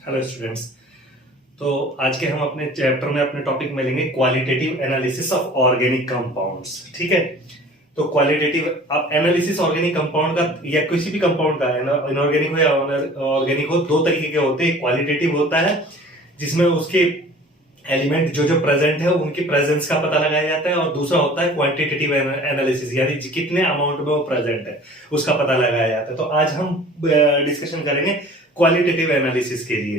Hello students. तो आज के हम अपने चैप्टर में अपने टॉपिक में लेंगे qualitative analysis of organic compounds. ठीक है, तो क्वालिटेटिव अब एनालिसिस ऑर्गेनिक कंपाउंड का या किसी भी कंपाउंड का इनऑर्गेनिक हो या ऑर्गेनिक हो, दो तरीके के होते हैं। क्वालिटेटिव होता है जिसमें उसके एलिमेंट जो जो प्रेजेंट है उनकी प्रेजेंस का पता लगाया जाता है, और दूसरा होता है क्वांटिटेटिव एनालिसिस, यानी कितने अमाउंट में वो प्रेजेंट है उसका पता लगाया जाता है। तो आज हम डिस्कशन करेंगे क्वालिटेटिव एनालिसिस के लिए।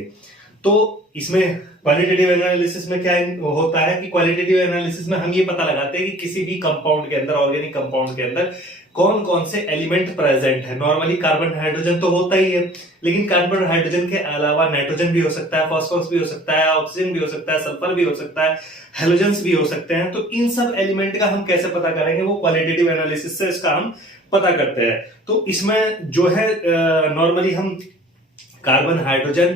तो इसमें क्वालिटेटिव एनालिसिस में क्या होता है कि क्वालिटेटिव एनालिसिस में हम ये पता लगाते हैं कि किसी भी कंपाउंड के अंदर, ऑर्गेनिक कंपाउंड के अंदर कौन कौन से एलिमेंट प्रेजेंट है। नॉर्मली कार्बन हाइड्रोजन तो होता ही है, लेकिन कार्बन हाइड्रोजन के अलावा नाइट्रोजन भी हो सकता है, फास्फोरस भी हो सकता है, ऑक्सीजन भी हो सकता है, सल्फर भी हो सकता है, हेलोजेंस भी हो सकते हैं। तो इन सब एलिमेंट का हम कैसे पता करेंगे, वो क्वालिटेटिव एनालिसिस से इसका हम पता करते हैं। तो इसमें जो है नॉर्मली हम कार्बन हाइड्रोजन,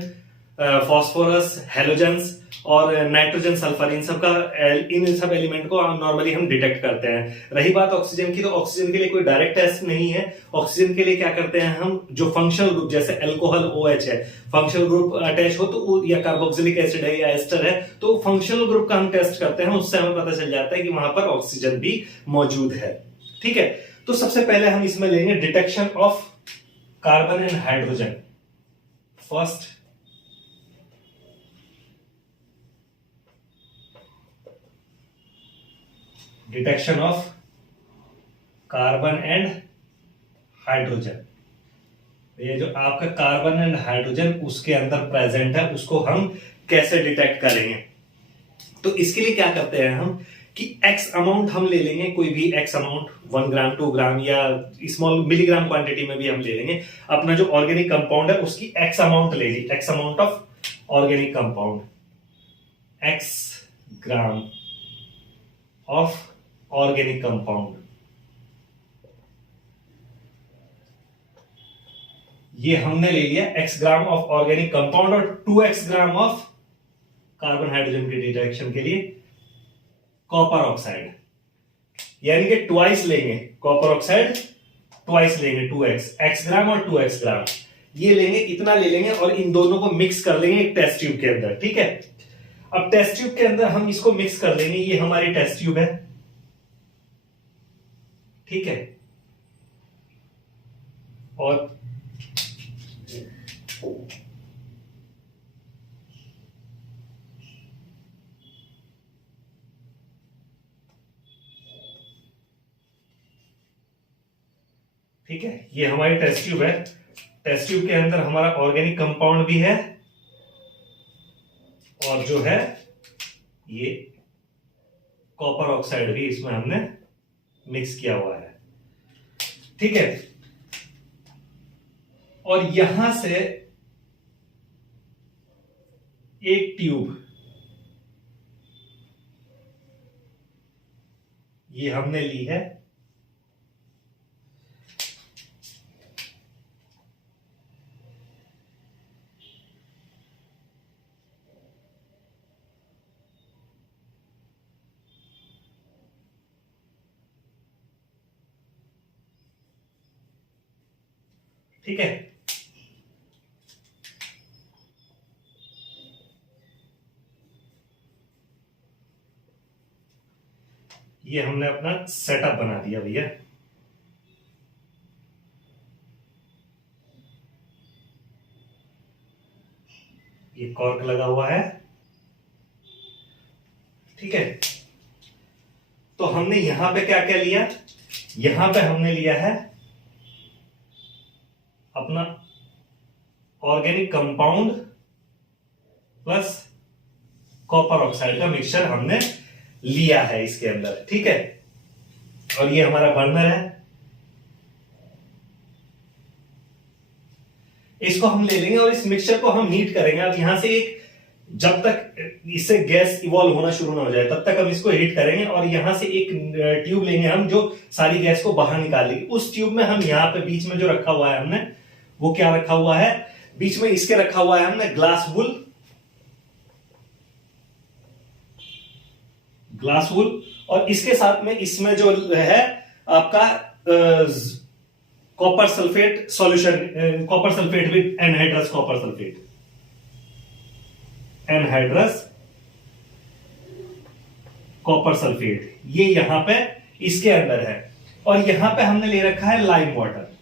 फास्फोरस, हेलोजेंस और नाइट्रोजन, सल्फर, इन सब एलिमेंट को नॉर्मली हम डिटेक्ट करते हैं। रही बात ऑक्सीजन की, तो ऑक्सीजन के लिए कोई डायरेक्ट टेस्ट नहीं है। ऑक्सीजन के लिए क्या करते हैं हम, जो फंक्शनल ग्रुप जैसे अल्कोहल OH है, फंक्शनल ग्रुप अटैच हो तो या कार्बोक्सिलिक एसिड है या एस्टर है, तो फंक्शनल ग्रुप का हम टेस्ट करते हैं। उससे हमें पता चल जाता है कि वहां पर ऑक्सीजन भी मौजूद है। ठीक है, तो सबसे पहले हम इसमें लेंगे detection of carbon and hydrogen. First, detection of carbon and hydrogen. ये जो आपका कार्बन एंड हाइड्रोजन उसके अंदर प्रेजेंट है, उसको हम कैसे डिटेक्ट करेंगे। तो इसके लिए क्या करते हैं हम कि एक्स अमाउंट हम ले लेंगे, कोई भी एक्स अमाउंट, 1 ग्राम 2 ग्राम या स्मॉल मिलीग्राम क्वांटिटी में भी हम ले लेंगे। अपना जो ऑर्गेनिक कंपाउंड है उसकी एक्स अमाउंट ले ली, X amount of organic compound, X gram of organic compound, ये हमने ले लिया x gram of organic compound, और 2x gram of carbon hydrogen के डिटेक्शन के लिए कॉपर ऑक्साइड, यानी कि ट्वाइस लेंगे कॉपर ऑक्साइड, ट्वाइस लेंगे 2x, x ग्राम और 2x ग्राम, ये लेंगे, इतना ले लेंगे और इन दोनों को मिक्स कर लेंगे एक टेस्ट ट्यूब के अंदर। ठीक है, अब टेस्ट ट्यूब के अंदर हम इसको मिक्स कर लेंगे। ये हमारी टेस्ट ट्यूब है। ठीक है, और ठीक है, ये हमारी टेस्ट ट्यूब है। टेस्ट ट्यूब के अंदर हमारा ऑर्गेनिक कंपाउंड भी है, और जो है ये कॉपर ऑक्साइड भी इसमें हमने मिक्स किया हुआ है। ठीक है, और यहां से एक ट्यूब ये हमने ली है, ठीक है। ये हमने अपना सेटअप बना दिया भैया। ये कॉर्क लगा हुआ है। ठीक है, तो हमने यहां पे क्या क्या लिया, यहां पे हमने लिया है अपना organic compound plus copper oxide का मिक्सचर हमने लिया है इसके अंदर। ठीक है, और ये हमारा बर्नर है, इसको हम ले लेंगे और इस मिक्सचर को हम हीट करेंगे। अब यहां से एक, जब तक इससे गैस इवॉल्व होना शुरू ना हो जाए तब तक हम इसको हीट करेंगे, और यहां से एक ट्यूब लेंगे हम जो सारी गैस को बाहर निकाल लेगी। उस ट्यूब में हम यहाँ पे बीच में जो रखा हुआ है हमने, वो क्या रखा हुआ है, बीच में इसके रखा हुआ है हमने ग्लास वूल, ग्लास वूल, और इसके साथ में इसमें जो है आपका copper sulphate solution, copper sulphate with anhydrous copper sulphate. Anhydrous copper sulphate, ये यहां पे इसके अंदर है, और यहां पे हमने ले रखा है लाइम वाटर।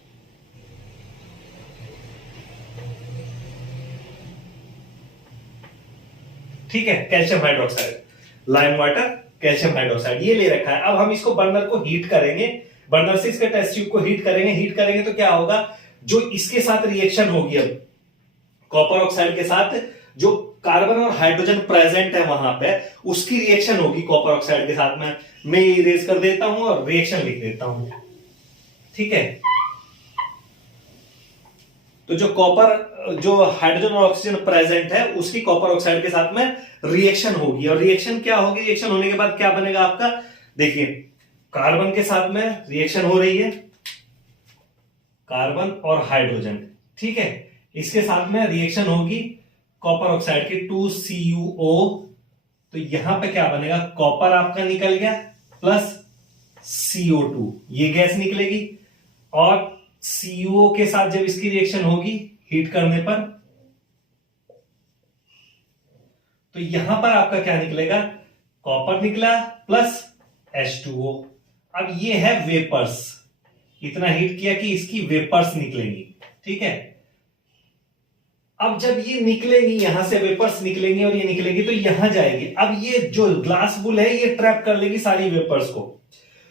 ठीक है, calcium hydroxide, lime water, calcium hydroxide, ये ले रखा है। अब हम इसको बर्नर को हीट करेंगे, बर्नर से इसके टेस्ट ट्यूब को हीट करेंगे। हीट करेंगे तो क्या होगा, जो इसके साथ रिएक्शन होगी, अब कॉपर ऑक्साइड के साथ जो कार्बन और हाइड्रोजन प्रेजेंट है वहां पे, उसकी रिएक्शन होगी कॉपर ऑक्साइड के साथ में। मैं इरेज कर देता हूं और रिएक्शन लिख देता हूं। ठीक है, तो जो कॉपर, जो हाइड्रोजन और ऑक्सीजन प्रेजेंट है, उसकी कॉपर ऑक्साइड के साथ में रिएक्शन होगी। और रिएक्शन क्या होगी, रिएक्शन होने के बाद क्या बनेगा आपका, देखिए कार्बन के साथ में रिएक्शन हो रही है, कार्बन और हाइड्रोजन। ठीक है, इसके साथ में रिएक्शन होगी कॉपर ऑक्साइड की 2CuO, तो यहां पे क्या बनेगा, कॉपर आपका निकल गया प्लस CO2, ये गैस निकलेगी। और CuO के साथ जब इसकी रिएक्शन होगी हीट करने पर, तो यहां पर आपका क्या निकलेगा, कॉपर निकला प्लस H2O। अब ये है वेपर्स, इतना हीट किया कि इसकी वेपर्स निकलेंगी। ठीक है, अब जब ये निकलेंगी, यहां से वेपर्स निकलेंगी और ये निकलेगी तो यहां जाएगी। अब ये जो ग्लास बुल है ये ट्रैप कर लेगी सारी वेपर्स को,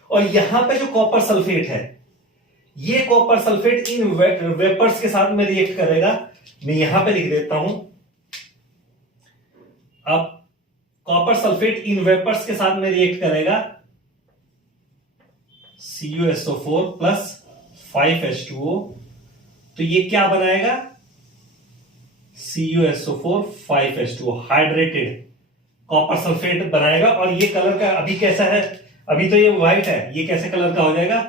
और यहां पे जो कॉपर सल्फेट है, ये कॉपर सल्फेट इन वेपर्स के साथ में रिएक्ट करेगा। मैं यहां पे लिख देता हूं, अब कॉपर सल्फेट इन वेपर्स के साथ में रिएक्ट करेगा, CuSO4 प्लस 5H2O, तो ये क्या बनाएगा, CuSO4 5H2O, hydrated copper sulphate बनाएगा। और ये कलर का अभी कैसा है, अभी तो ये व्हाइट है, ये कैसे कलर का हो जाएगा,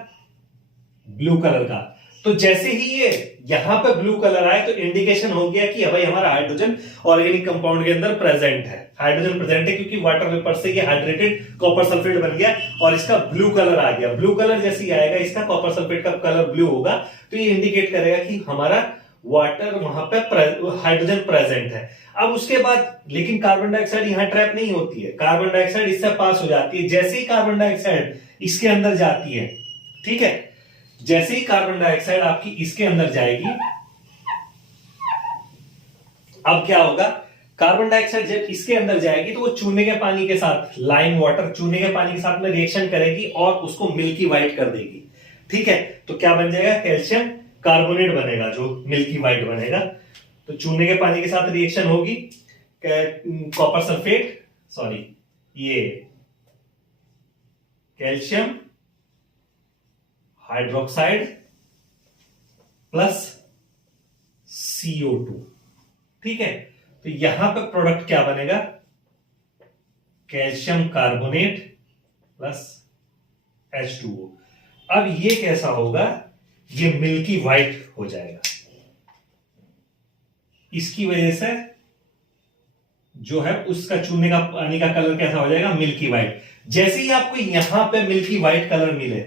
ब्लू कलर का। तो जैसे ही ये यहां पे ब्लू कलर आए तो इंडिकेशन हो गया कि भाई हमारा हाइड्रोजन ऑर्गेनिक कंपाउंड के अंदर प्रेजेंट है, हाइड्रोजन प्रेजेंट है, क्योंकि वाटर वेपर से ये हाइड्रेटेड कॉपर सल्फेट बन गया और इसका ब्लू कलर आ गया। ब्लू कलर जैसे ही आएगा, इसका कॉपर सल्फेट का कलर ब्लू होगा, तो ये इंडिकेट करेगा कि हमारा वाटर वहां पे हाइड्रोजन प्रेजेंट है। अब उसके बाद लेकिन कार्बन डाइऑक्साइड यहां ट्रैप नहीं होती है, कार्बन डाइऑक्साइड इससे पास हो जाती है। जैसे ही कार्बन डाइऑक्साइड इसके अंदर जाती है, ठीक है, जैसे ही कार्बन डाइऑक्साइड आपकी इसके अंदर जाएगी, अब क्या होगा, कार्बन डाइऑक्साइड जब इसके अंदर जाएगी तो वो चूने के पानी के साथ, लाइम वाटर चूने के पानी के साथ में रिएक्शन करेगी और उसको मिल्की व्हाइट कर देगी। ठीक है, तो क्या बन जाएगा, कैल्शियम कार्बोनेट बनेगा, जो मिल्की व्हाइट बनेगा। तो चूने के पानी के साथ रिएक्शन होगी, कॉपर सल्फेट, सॉरी ये कैल्शियम हाइड्रोक्साइड प्लस CO2। ठीक है, तो यहां पर प्रोडक्ट क्या बनेगा, कैल्शियम कार्बोनेट प्लस H2O। अब ये कैसा होगा, ये मिल्की व्हाइट हो जाएगा। इसकी वजह से जो है उसका चूने का पानी का कलर कैसा हो जाएगा, मिल्की व्हाइट। जैसे ही आपको यहां पे मिल्की व्हाइट कलर मिले,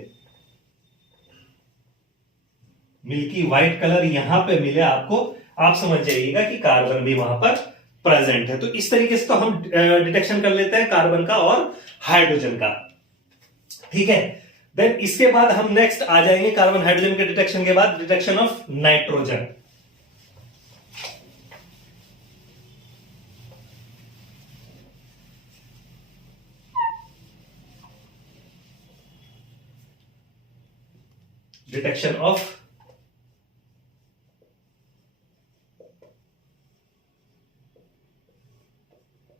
मिल्की व्हाइट कलर यहां पे मिले आपको, आप समझ जाइएगा कि कार्बन भी वहां पर प्रेजेंट है। तो इस तरीके से तो हम डिटेक्शन कर लेते हैं कार्बन का और हाइड्रोजन का। ठीक है, देन इसके बाद हम नेक्स्ट आ जाएंगे कार्बन हाइड्रोजन के डिटेक्शन के बाद, detection of nitrogen. Detection of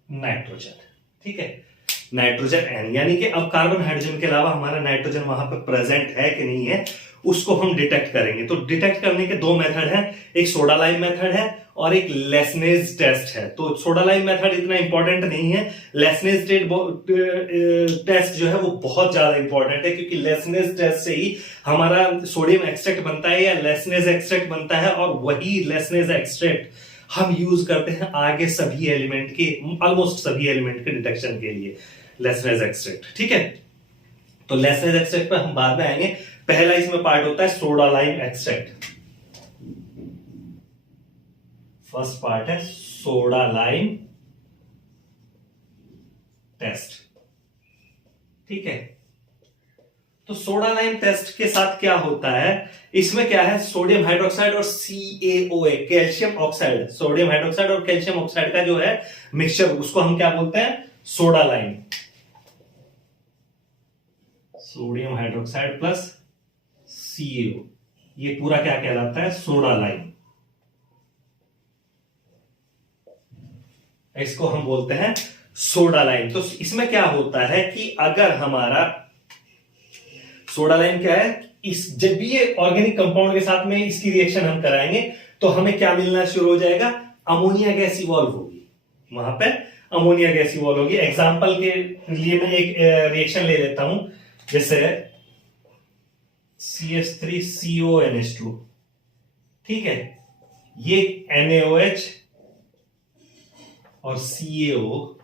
nitrogen. ठीक है, नाइट्रोजन एन, यानी कि अब कार्बन हाइड्रोजन के अलावा हमारा नाइट्रोजन वहां पर प्रेजेंट है कि नहीं है, उसको हम डिटेक्ट करेंगे। तो डिटेक्ट करने के दो मेथड हैं, एक सोडा लाइम मेथड है और एक लेस्नेज टेस्ट है। तो सोडा लाइम मेथड इतना इंपॉर्टेंट नहीं है, लेस्नेज टेस्ट जो है वो बहुत ज्यादा इंपॉर्टेंट है, क्योंकि लेस्नेज टेस्ट से ही हमारा सोडियम एक्सट्रैक्ट बनता है या लेस्नेज एक्सट्रैक्ट बनता है, और वही लेस्नेज एक्सट्रैक्ट हम यूज करते हैं आगे सभी एलिमेंट के, ऑलमोस्ट सभी एलिमेंट के डिटेक्शन के लिए, लेस्नेज एक्सट्रैक्ट। ठीक है, तो लेस्नेज एक्सट्रैक्ट पे हम बाद में आएंगे। पहला इसमें पार्ट होता है soda lime extract. First part है सोडा लाइम ठीक है। तो सोडा लाइम टेस्ट के साथ क्या होता है, इसमें क्या है, सोडियम हाइड्रोक्साइड और CaOA, calcium oxide, sodium hydroxide और कैल्शियम ऑक्साइड का जो है मिक्सचर, उसको हम क्या बोलते हैं, soda lime. Sodium hydroxide plus CaO, ये पूरा क्या कहलाता है, सोडा लाइम। इसको हम बोलते हैं सोडा लाइम। तो इसमें क्या होता है कि अगर हमारा सोडा लाइम क्या है, इस जब भी ये ऑर्गेनिक कंपाउंड के साथ में इसकी रिएक्शन हम कराएंगे तो हमें क्या मिलना शुरू हो जाएगा, अमोनिया गैस इवॉल्व होगी, वहां पे अमोनिया गैस इवॉल्व होगी। एग्जांपल के लिए मैं एक रिएक्शन ले लेता हूं, जैसे CH3CONH2, ठीक है, ये NaOH और CaO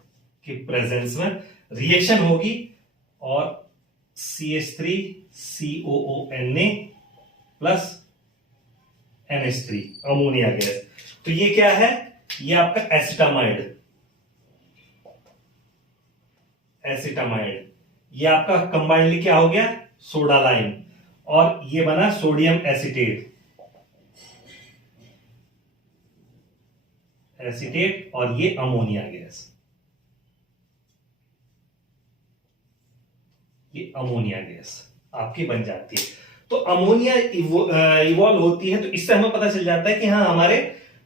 के प्रेजेंस में रिएक्शन होगी और CH3COONA plus NH3 ammonia gas. तो ये क्या है, ये आपका एसिटामाइड, ये आपका कंबाइंडली क्या हो गया, सोडा लाइम, और ये बना सोडियम एसीटेट और ये अमोनिया गैस, ये अमोनिया गैस आपकी बन जाती है। तो अमोनिया इवॉल्व होती है, तो इससे हमें पता चल जाता है कि हाँ हमारे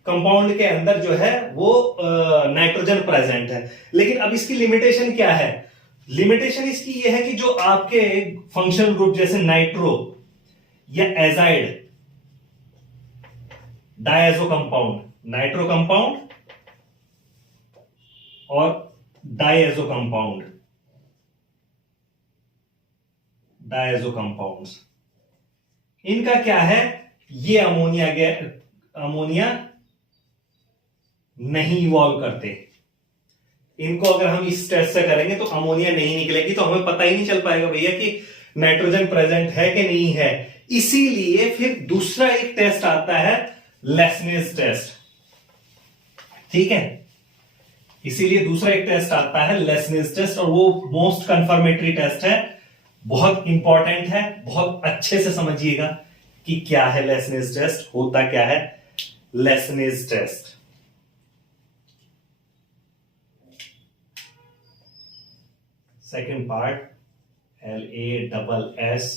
कंपाउंड के अंदर जो है वो नाइट्रोजन प्रेजेंट है। लेकिन अब इसकी लिमिटेशन क्या है, लिमिटेशन इसकी ये है कि जो आपके फंक्शनल ग्रुप जैसे नाइट्रो या azide, diazo compound, nitro compound और डायजो कंपाउंड्स, इनका क्या है, ये अमोनिया नहीं इवॉल्व करते। इनको अगर हम इस टेस्ट से करेंगे तो अमोनिया नहीं निकलेगी, तो हमें पता ही नहीं चल पाएगा भैया कि नाइट्रोजन प्रेजेंट है कि नहीं है। इसीलिए फिर दूसरा एक टेस्ट आता है, लेस्नेस टेस्ट, ठीक है, इसीलिए दूसरा एक टेस्ट आता है लेस्नेस टेस्ट, और वो मोस्ट कंफर्मेटरी टेस्ट है, बहुत इंपॉर्टेंट है, बहुत अच्छे से समझिएगा कि क्या है लेस्नेस टेस्ट, होता क्या है Lassaigne's test. Second part, LASS,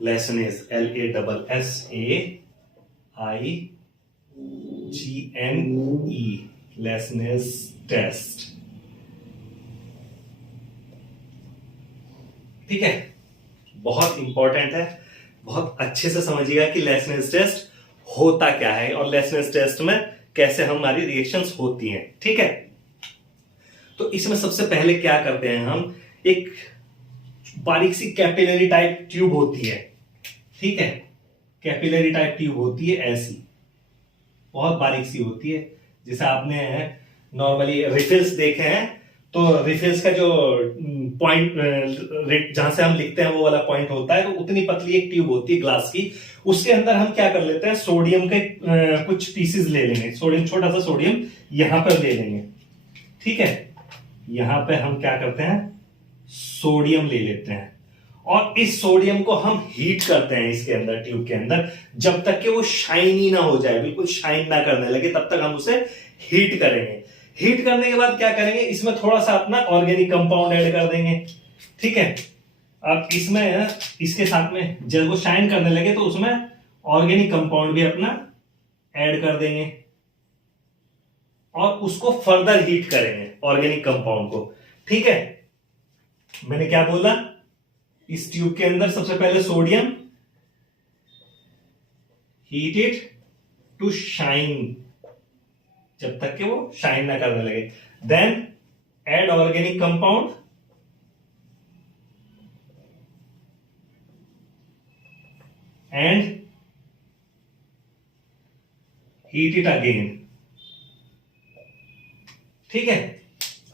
Lassaigne's, LASSAIGNE, Lassaigne's test, ठीक है, बहुत इंपॉर्टेंट है, बहुत अच्छे से समझिएगा कि लेस्नेस टेस्ट होता क्या है और लेस्नेस टेस्ट में कैसे हमारी रिएक्शंस होती हैं, ठीक है। तो इसमें सबसे पहले क्या करते हैं हम, एक बारीक सी कैपिलरी टाइप ट्यूब होती है, ठीक है, कैपिलरी टाइप ट्यूब होती है, ऐसी बहुत बारीक सी होती है, जैसे आपने नॉर्मली रिफिल्स देखे हैं, तो रिफिल्स का जो पॉइंट जहां से हम लिखते हैं वो वाला पॉइंट होता है, तो उतनी पतली एक ट्यूब होती है ग्लास की, उसके अंदर हम क्या कर लेते हैं, सोडियम के कुछ पीसेस ले लेंगे, सोडियम, छोटा सा सोडियम यहां पर ले लेंगे, ठीक है, यहां पे हम क्या करते हैं, सोडियम ले लेते हैं, और इस सोडियम को हम हीट करते हैं इसके अंदर, ट्यूब के अंदर, जब तक कि वो शाइनी ना हो जाए, बिल्कुल शाइन ना करने लगे, तब तक हम उसे हीट करेंगे। हीट करने के बाद क्या करेंगे, इसमें थोड़ा सा अपना ऑर्गेनिक कंपाउंड ऐड कर देंगे, ठीक है। अब इसमें इसके साथ में जब वो शाइन करने लगे तो उसमें ऑर्गेनिक कंपाउंड भी अपना ऐड कर देंगे और उसको फर्दर हीट करेंगे ऑर्गेनिक कंपाउंड को, ठीक है। मैंने क्या बोला, इस ट्यूब के अंदर सबसे पहले sodium, heat it to shine, जब तक कि वो शाइन ना करने लगे, then add organic compound and heat it again, ठीक है।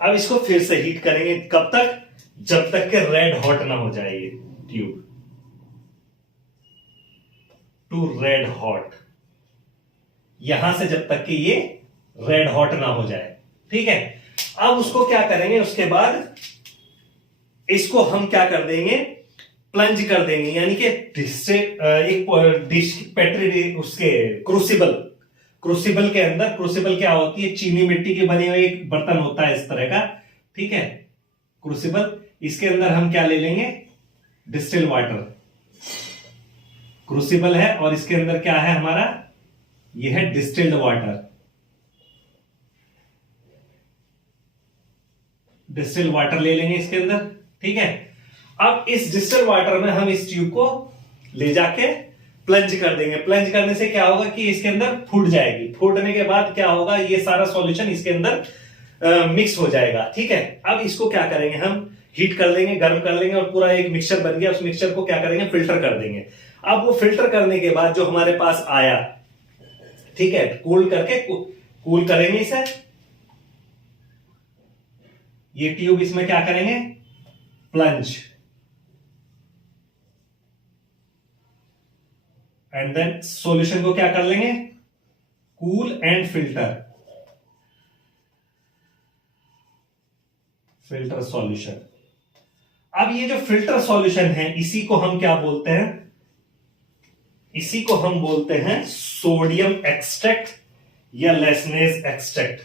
अब इसको फिर से हीट करेंगे, कब तक, जब तक कि रेड हॉट ना हो जाए ये ट्यूब, टू रेड हॉट, यहां से जब तक कि ये रेड हॉट ना हो जाए, ठीक है। अब उसको क्या करेंगे, उसके बाद इसको हम क्या कर देंगे, प्लंज कर देंगे, यानी कि एक डिश पेट्री उसके क्रूसिबल, क्रूसिबल के अंदर, क्रूसिबल क्या होती है, चीनी मिट्टी की बनी हुई एक बर्तन होता है इस तरह का, ठीक है, क्रूसिबल। इसके अंदर हम क्या ले लेंगे, डिस्टिल वाटर, क्रूसिबल है और इसके अंदर क्या है हमारा, यह है डिस्टिल्ड वाटर, डिस्टिल वाटर ले लेंगे इसके अंदर, ठीक है। अब इस डिस्टिल वाटर में हम इस ट्यूब को ले जाके प्लंज कर देंगे। प्लंज करने से क्या होगा कि इसके अंदर फूट जाएगी, फूटने के बाद क्या होगा, ये सारा सॉल्यूशन इसके अंदर मिक्स हो जाएगा, ठीक है। अब इसको क्या करेंगे, हम हीट कर लेंगे, गर्म कर लेंगे और पूरा एक मिक्सचर बन गया, उस मिक्सचर को क्या करेंगे, फिल्टर कर देंगे। अब वो फिल्टर करने के बाद जो हमारे पास आया, ठीक है, कूल करके कूल करेंगे इसे, ये ट्यूब इसमें क्या करेंगे, प्लंज, एंड देन सॉल्यूशन को क्या कर लेंगे, cool and filter, filter solution. अब ये जो फिल्टर सॉल्यूशन है इसी को हम क्या बोलते हैं, इसी को हम बोलते हैं सोडियम एक्सट्रैक्ट या लेसनेज एक्सट्रैक्ट।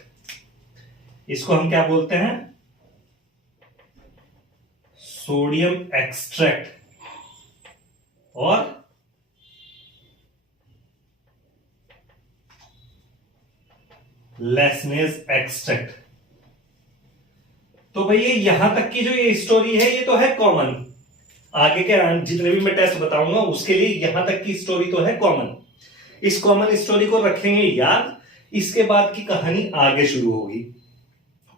इसको हम क्या बोलते हैं, सोडियम एक्सट्रैक्ट और लेसनेज एक्सट्रैक्ट। तो भैया यहां तक की जो ये स्टोरी है ये तो है कॉमन, आगे के जितने भी मैं टेस्ट बताऊंगा उसके लिए यहां तक की स्टोरी तो है कॉमन। इस कॉमन स्टोरी को रखेंगे याद, इसके बाद की कहानी आगे शुरू होगी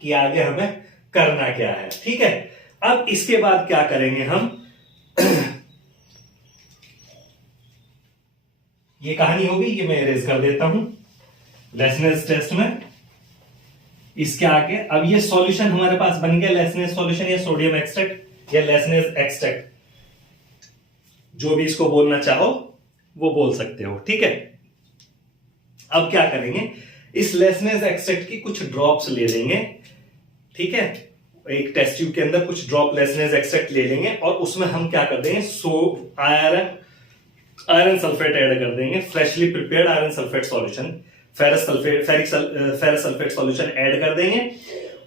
कि आगे हमें करना क्या है, ठीक है। अब इसके बाद क्या करेंगे हम ये कहानी होगी, ये मैं इरेज कर देता हूं लेसनेस टेस्ट में। इसके आगे अब ये सॉल्यूशन हमारे पास बन गया, लेसनेस सॉल्यूशन या सोडियम एक्सट्रैक्ट या लेसनेस एक्सट्रैक्ट, जो भी इसको बोलना चाहो वो बोल सकते हो, ठीक है। अब क्या करेंगे, इस लेसनेस एक्सट्रैक्ट की कुछ ड्रॉप्स ले लेंगे, ठीक है, एक टेस्ट ट्यूब के अंदर कुछ ड्रॉप लेसनेस एक्सट्रैक्ट ले लेंगे और उसमें हम क्या कर देंगे, आयरन सल्फेट ऐड कर देंगे, freshly prepared iron sulphate solution, ferrous sulphate solution add कर देंगे।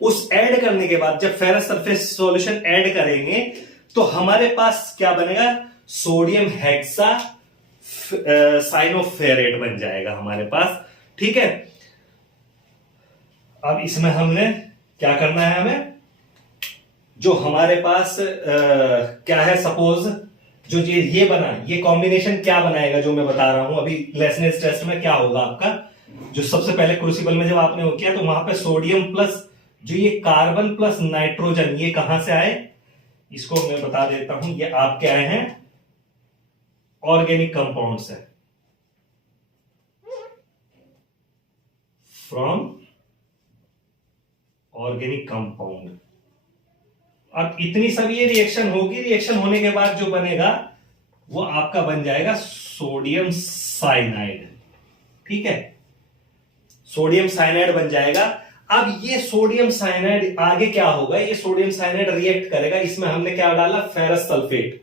उस ऐड करने के बाद जब फेरस सल्फेट सॉल्यूशन ऐड करेंगे तो हमारे पास क्या बनेगा, सोडियम हेक्सा साइनोफेरेट बन जाएगा हमारे पास, ठीक है। अब इसमें हमने क्या करना है, हमें जो हमारे पास क्या है, सपोज जो ये बना, ये कॉम्बिनेशन क्या बनाएगा जो मैं बता रहा हूं अभी, लेसनेस टेस्ट में क्या होगा आपका, जो सबसे पहले क्रूसिबल में जब आपने वो किया तो वहां पे सोडियम प्लस जो ये कार्बन प्लस नाइट्रोजन, ये कहां से आए, इसको मैं बता देता हूं, ये आपके आए हैं ऑर्गेनिक कंपाउंड से, फ्रॉम ऑर्गेनिक कंपाउंड। अब इतनी सब ये रिएक्शन होगी, रिएक्शन होने के बाद जो बनेगा वो आपका बन जाएगा सोडियम साइनाइड, ठीक है, सोडियम साइनाइड बन जाएगा। अब ये सोडियम साइनाइड आगे क्या होगा, ये सोडियम साइनाइड रिएक्ट करेगा, इसमें हमने क्या डाला, फेरस सल्फेट,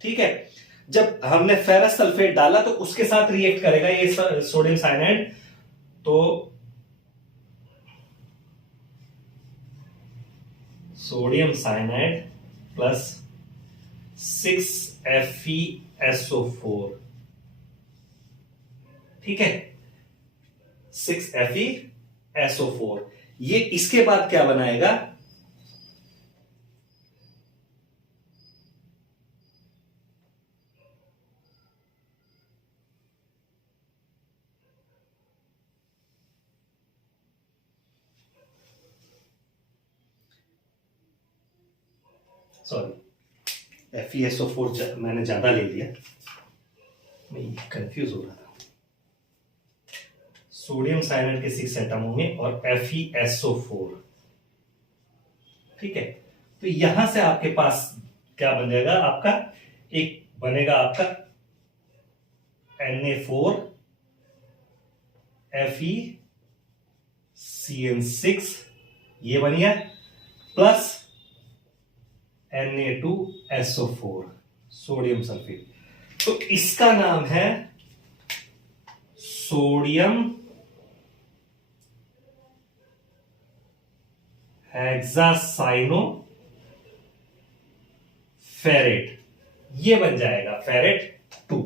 ठीक है। जब हमने फेरस सल्फेट डाला तो उसके साथ रिएक्ट करेगा ये सोडियम साइनाइड, तो सोडियम साइनाइड प्लस 6FeSO4, ठीक है, 6FeSO4। ये इसके बाद क्या बनाएगा, सॉरी FeSO4 मैंने ज्यादा ले लिया, मैं कंफ्यूज हो रहा था। सोडियम साइनाइड के 6 एटम होंगे और FeSO4, ठीक है। तो यहां से आपके पास क्या बन जाएगा, आपका एक बनेगा आपका Na4 FeCN6, ये बन गया, प्लस Na2SO4 सोडियम सल्फेट। तो इसका नाम है सोडियम हेक्सासाइनो फेरेट, ये बन जाएगा फेरेट 2,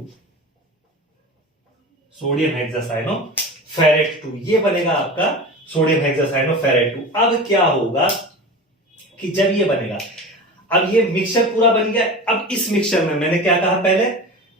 सोडियम हेक्सासाइनो फेरेट 2, ये बनेगा आपका सोडियम हेक्सासाइनो फेरेट 2। अब क्या होगा कि जब ये बनेगा, अब ये मिक्सचर पूरा बन गया। अब इस मिक्सचर में मैंने क्या कहा पहले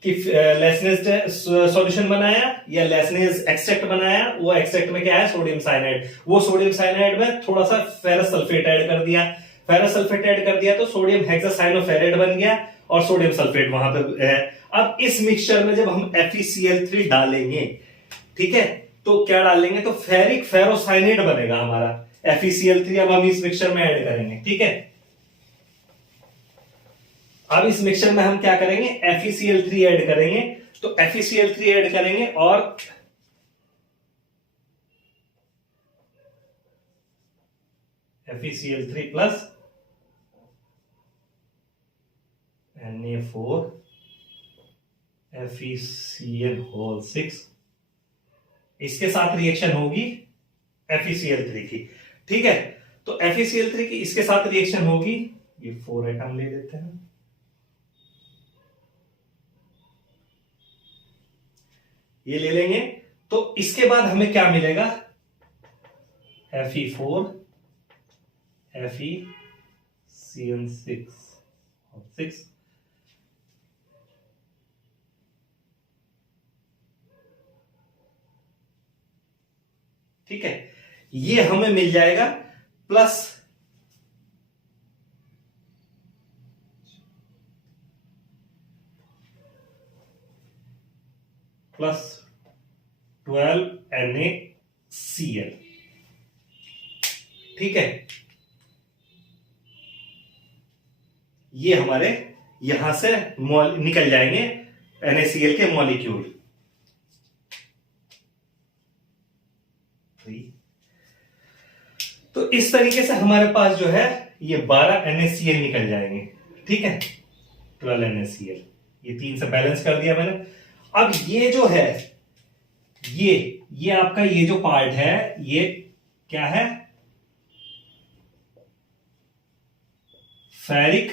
कि लेसनेस सॉल्यूशन बनाया या लेसनेस एक्सट्रैक्ट बनाया, वो एक्सट्रैक्ट में क्या है सोडियम साइनाइड, वो सोडियम साइनाइड में थोड़ा सा फेरस सल्फेट ऐड कर दिया, फेरस सल्फेट ऐड कर दिया तो सोडियम हेक्सासाइनोफेरेट बन गया और सोडियम सल्फेट वहां पे है। अब इस मिक्सचर में जब हम FeCl3 डालेंगे, ठीक है, तो क्या डालेंगे, तो फेरिक फेरोसाइनेट बनेगा हमारा FeCl3। अब हम इस मिक्सचर में ऐड करेंगे, ठीक है। अब इस मिक्सचर में हम क्या करेंगे, FeCl3 ऐड करेंगे, तो FeCl3 ऐड करेंगे और FeCl3 प्लस Na4 FeCl6, इसके साथ रिएक्शन होगी FeCl3 की, ठीक है। तो FeCl3 की इसके साथ रिएक्शन होगी, ये 4 एटम ले लेते हैं, ये ले लेंगे। तो इसके बाद हमें क्या मिलेगा, Fe4 FeCl6 और 6, ठीक है, ये हमें मिल जाएगा प्लस प्लस 12 NaCl, ठीक है। ये हमारे यहां से निकल जाएंगे NaCl के मॉलिक्यूल। तो इस तरीके से हमारे पास जो है ये 12 NaCl निकल जाएंगे, ठीक है, 12 NaCl, ये 3 से बैलेंस कर दिया मैंने। अब ये जो है, ये आपका ये जो पार्ट है, ये क्या है, फेरिक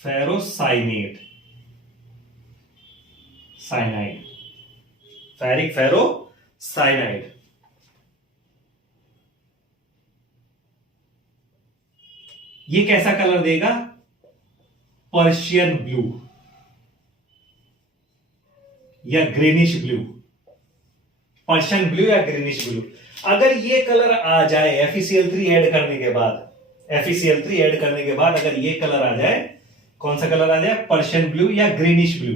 फेरोसाइनेट साइनाइड, फेरिक फेरोसाइनाइड। ये कैसा कलर देगा, पर्शियन ब्लू या ग्रीनिश ब्लू, पर्शियन ब्लू या ग्रीनिश ब्लू। अगर ये कलर आ जाए FeCl3 ऐड करने के बाद, FeCl3 ऐड करने के बाद अगर ये कलर आ जाए, कौन सा कलर आ जाए, पर्शियन ब्लू या ग्रीनिश ब्लू,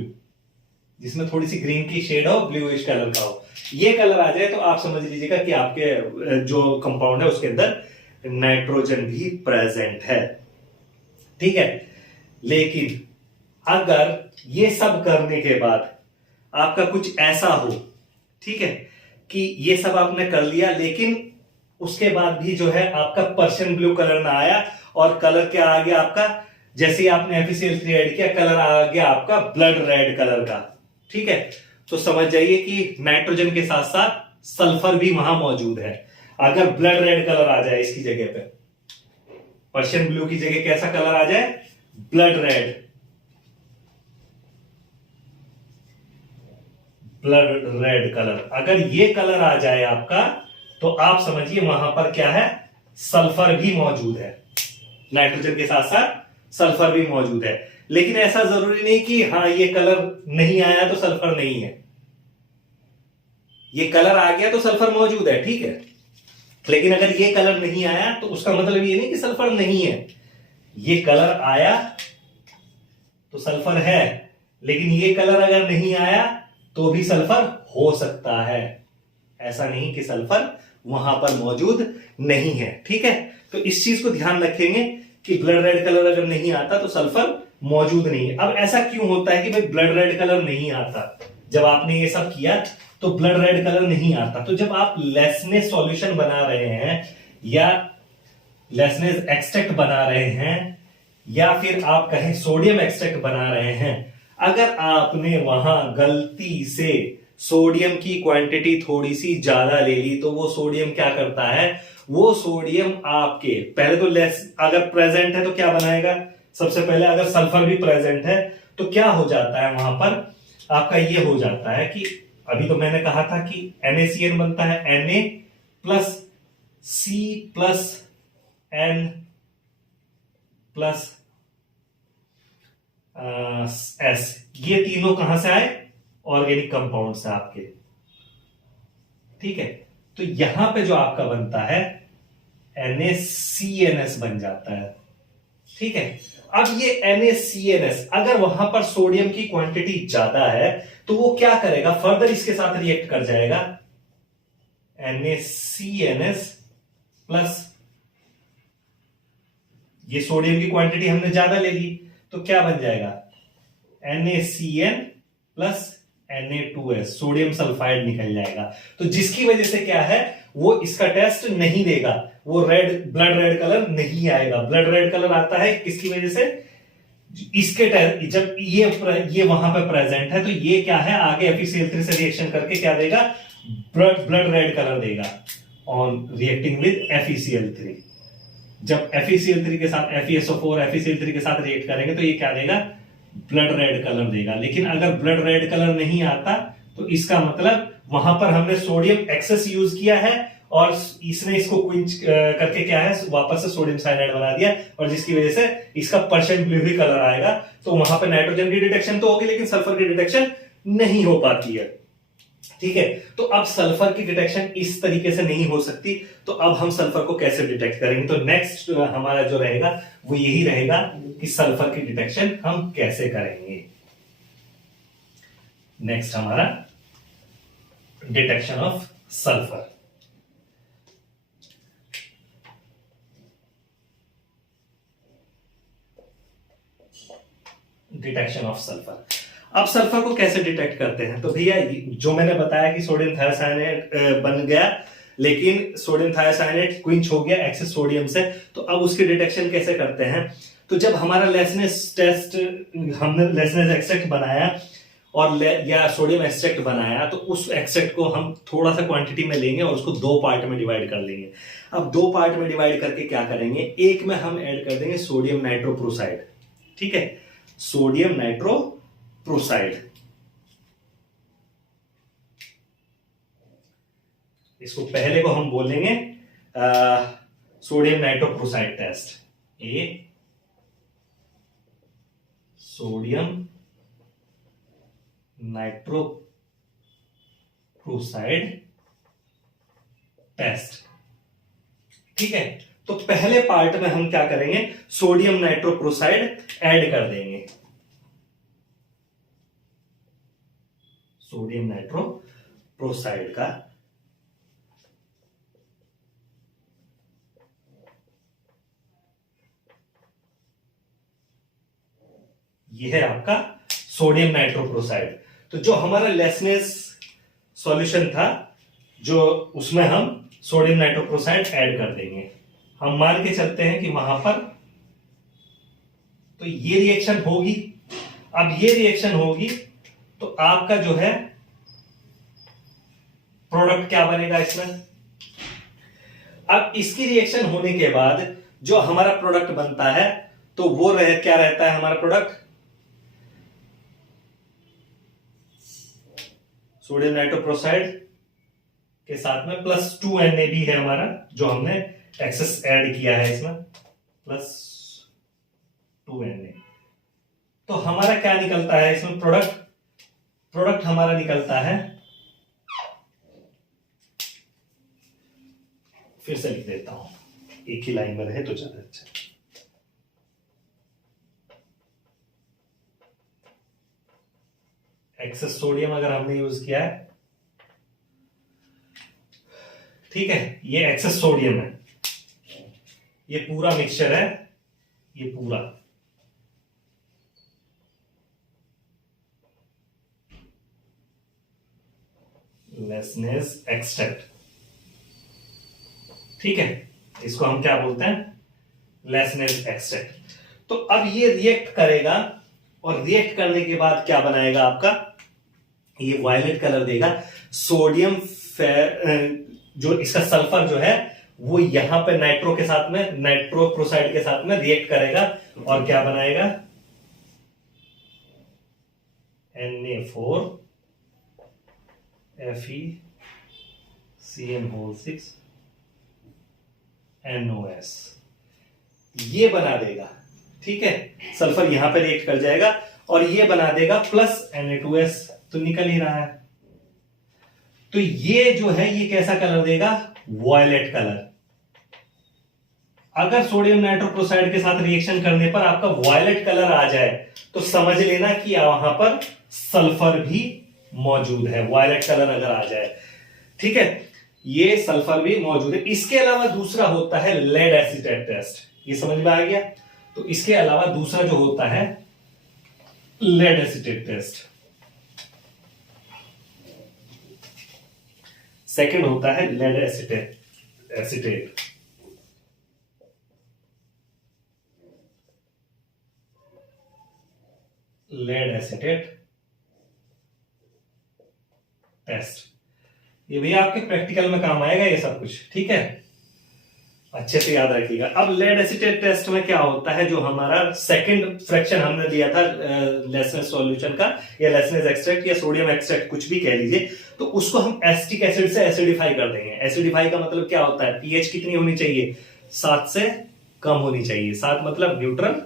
जिसमें थोड़ी सी ग्रीन की शेड हो, ब्लूइश कलर का हो, ये कलर आ जाए तो आप समझ लीजिएगा कि आपके जो कंपाउंड है उसके अंदर नाइट्रोजन भी प्रेजेंट है, ठीक है। लेकिन अगर ये सब करने के बाद आपका कुछ ऐसा हो, ठीक है, कि ये सब आपने कर लिया लेकिन उसके बाद भी जो है आपका पर्शियन ब्लू कलर ना आया और कलर क्या आ गया आपका, जैसे ही आपने FeCl3 ऐड किया कलर आ गया आपका ब्लड रेड कलर का, ठीक है, तो समझ जाइए कि नाइट्रोजन के साथ साथ सल्फर भी वहां मौजूद है। अगर ब्लड रेड कलर आ जाए इसकी जगह पे, पर्शियन ब्लू की जगह कैसा कलर आ जाए, blood red, blood red colour, अगर ये कलर आ जाए आपका तो आप समझिए वहां पर क्या है, सल्फर भी मौजूद है, नाइट्रोजन के साथ साथ सल्फर भी मौजूद है। लेकिन ऐसा जरूरी नहीं कि हाँ ये कलर नहीं आया तो सल्फर नहीं है, ये कलर आ गया तो सल्फर मौजूद है, ठीक है। लेकिन अगर ये कलर नहीं आया तो उसका मतलब ये नहीं कि सल्फर नहीं है, ये कलर आया तो सल्फर है, लेकिन ये कलर अगर नहीं आया तो भी सल्फर हो सकता है, ऐसा नहीं कि सल्फर वहां पर मौजूद नहीं है, ठीक है। तो इस चीज को ध्यान रखेंगे कि ब्लड रेड कलर अगर नहीं आता तो सल्फर मौजूद नहीं है। अब ऐसा क्यों होता है कि भाई ब्लड रेड कलर नहीं आता, जब आपने ये सब किया तो ब्लड रेड कलर नहीं आता। तो जब आप लेसनेस सॉल्यूशन बना रहे हैं या लेसनेस एक्सट्रैक्ट बना रहे हैं या फिर आप कहें सोडियम एक्सट्रैक्ट बना रहे हैं, अगर आपने वहां गलती से सोडियम की क्वांटिटी थोड़ी सी ज्यादा ले ली तो वो सोडियम क्या करता है, वो सोडियम आपके पहले तो लेस अगर प्रेजेंट है तो क्या बनाएगा, सबसे पहले अगर सल्फर भी प्रेजेंट है तो क्या हो जाता है वहां पर आपका, ये हो जाता है कि अभी तो मैंने कहा था कि NaCN बनता है Na plus C plus N plus S, ये तीनों कहां से आए, ऑर्गेनिक कंपाउंड से आपके। ठीक है, तो यहां पे जो आपका बनता है NaCNS बन जाता है। ठीक है, अब ये NaCNS अगर वहां पर सोडियम की क्वांटिटी ज्यादा है तो वो क्या करेगा, फर्दर इसके साथ रिएक्ट कर जाएगा, NaCNS प्लस ये सोडियम की क्वांटिटी हमने ज्यादा ले ली तो क्या बन जाएगा, NaCN plus Na2S, sodium sulphide निकल जाएगा। तो जिसकी वजह से क्या है, वो इसका टेस्ट नहीं देगा, वो रेड ब्लड रेड कलर नहीं आएगा। ब्लड रेड कलर आता है किसकी वजह से, इसके जब ये वहां पे प्रेजेंट है तो ये क्या है, आगे FeCl3 से रिएक्शन करके क्या देगा, ब्लड रेड कलर देगा ऑन रिएक्टिंग विद FeCl3। जब FeCl3 के साथ FeSO4 FeCl3 के साथ रिएक्ट करेंगे तो ये क्या देगा, ब्लड रेड कलर देगा। लेकिन अगर ब्लड रेड कलर नहीं आता तो इसका मतलब वहां पर हमने सोडियम एक्सेस यूज किया है और इसने इसको क्विंच करके क्या है, वापस से सोडियम साइनाइड बना दिया, और जिसकी वजह से इसका परसेंट ब्लू ही कलर आएगा। तो वहां पर नाइट्रोजन की डिटेक्शन तो होगी लेकिन सल्फर की डिटेक्शन नहीं हो पाती है। ठीक है, तो अब सल्फर की डिटेक्शन इस तरीके से नहीं हो सकती, तो अब हम सल्फर को कैसे डिटेक्ट करेंगे, तो नेक्स्ट हमारा जो रहेगा वो यही रहेगा कि सल्फर की डिटेक्शन हम कैसे करेंगे। नेक्स्ट हमारा detection of sulphur. Detection of sulphur, अब सल्फर को कैसे डिटेक्ट करते हैं, तो भैया जो मैंने बताया कि सोडियम थायोसाइनेट बन गया, लेकिन सोडियम थायोसाइनेट क्विंच हो गया एक्सेस सोडियम से, तो अब उसकी डिटेक्शन कैसे करते हैं, तो जब हमारा लेसनेस टेस्ट, हमने लेसनेस एक्सट्रैक्ट बनाया और या सोडियम एक्सट्रैक्ट बनाया, तो उस एक्सट्रैक्ट को हम थोड़ा सा क्वांटिटी में लेंगे और उसको दो पार्ट में डिवाइड कर लेंगे। अब दो पार्ट में डिवाइड करके क्या करेंगे, एक में हम ऐड कर देंगे सोडियम नाइट्रोप्रोसाइड। ठीक है, सोडियम नाइट्रोप्रोसाइड, इसको पहले को हम बोलेंगे sodium nitroprusside test, a sodium nitroprusside test. ठीक है, तो पहले पार्ट में हम क्या करेंगे, सोडियम नाइट्रोप्रोसाइड ऐड कर देंगे, सोडियम नाइट्रोप्रोसाइड का यह है आपका सोडियम नाइट्रोप्रोसाइड। तो जो हमारा लेसनेस सॉल्यूशन था, जो उसमें हम सोडियम नाइट्रोप्रोसाइड ऐड कर देंगे। हम मान के चलते हैं कि वहां पर तो ये रिएक्शन होगी। अब ये रिएक्शन होगी तो आपका जो है प्रोडक्ट क्या बनेगा इसमें। अब इसकी रिएक्शन होने के बाद जो हमारा प्रोडक्ट बनता है तो वो क्या रहता है हमारा प्रोडक्ट, सोडियम नाइट्रोप्रोसाइड के साथ में प्लस 2Na भी है हमारा, जो हमने एक्सेस ऐड किया है इसमें, प्लस 2Na। तो हमारा क्या निकलता है इसमें, प्रोडक्ट हमारा निकलता है, फिर से लिख देता हूं एक ही लाइन में रहे तो ज्यादा अच्छा। एक्सेस सोडियम अगर हमने यूज किया है, ठीक है, ये एक्सेस सोडियम है, ये पूरा मिक्सचर है, ये पूरा लेसनेस एक्सट्रैक्ट, ठीक है, इसको हम क्या बोलते हैं, लेसनेस एक्सट्रैक्ट। तो अब ये रिएक्ट करेगा और रिएक्ट करने के बाद क्या बनाएगा आपका, ये वायलेट कलर देगा। सोडियम जो इसका सल्फर जो है वो यहां पे नाइट्रो के साथ में, नाइट्रोक्लोराइड के साथ में रिएक्ट करेगा और क्या बनाएगा, Na4 FeCN6 NOS, ये बना देगा, ठीक है। सल्फर यहां पे रिएक्ट कर जाएगा और ये बना देगा प्लस Na2S, तो निकल ही रहा है। तो ये जो है ये कैसा कलर देगा, वॉयलेट कलर। अगर सोडियम नाइट्रोक्लोराइड के साथ रिएक्शन करने पर आपका वॉयलेट कलर आ जाए तो समझ लेना कि वहां पर सल्फर भी मौजूद है, वॉयलेट कलर अगर आ जाए, ठीक है, ये सल्फर भी मौजूद है। इसके अलावा दूसरा होता है लेड एसिटेट टेस्ट, ये समझ में आ गया। तो इसके अलावा दूसरा जो होता है लेड एसिटेट टेस्ट, सेकंड होता है lead acetate. Lead acetate test, ये भैया आपके प्रैक्टिकल में काम आएगा ये सब कुछ, ठीक है, अच्छे से याद रखिएगा। अब लेड एसिटेट टेस्ट में क्या होता है, जो हमारा सेकंड फ्रैक्शन हमने लिया था लेसनेस सॉल्यूशन का, या लेसनेस एक्सट्रैक्ट या सोडियम एक्सट्रैक्ट कुछ भी कह लीजिए, तो उसको हम एसिटिक एसिड से एसिडिफाई कर देंगे। एसिडिफाई का मतलब क्या होता है, पीएच कितनी होनी चाहिए, 7 से कम होनी चाहिए। 7 मतलब न्यूट्रल,